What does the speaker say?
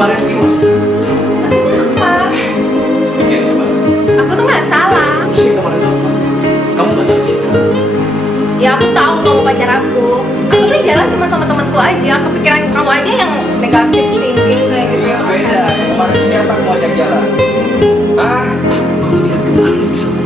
Kemarin sih mas. Maksudnya apa? Bikin coba. Aku tuh gak salah. Sih kemarin tuh apa? Kamu gak tahu sih. Ya aku tahu kamu pacar aku. Aku tuh jalan cuma sama temanku aja. Kepikiran kamu aja yang negatif thinking kayak gitu. Ya beda. Kemarin siapa mau ajak jalan? Ah, aku yang kemarin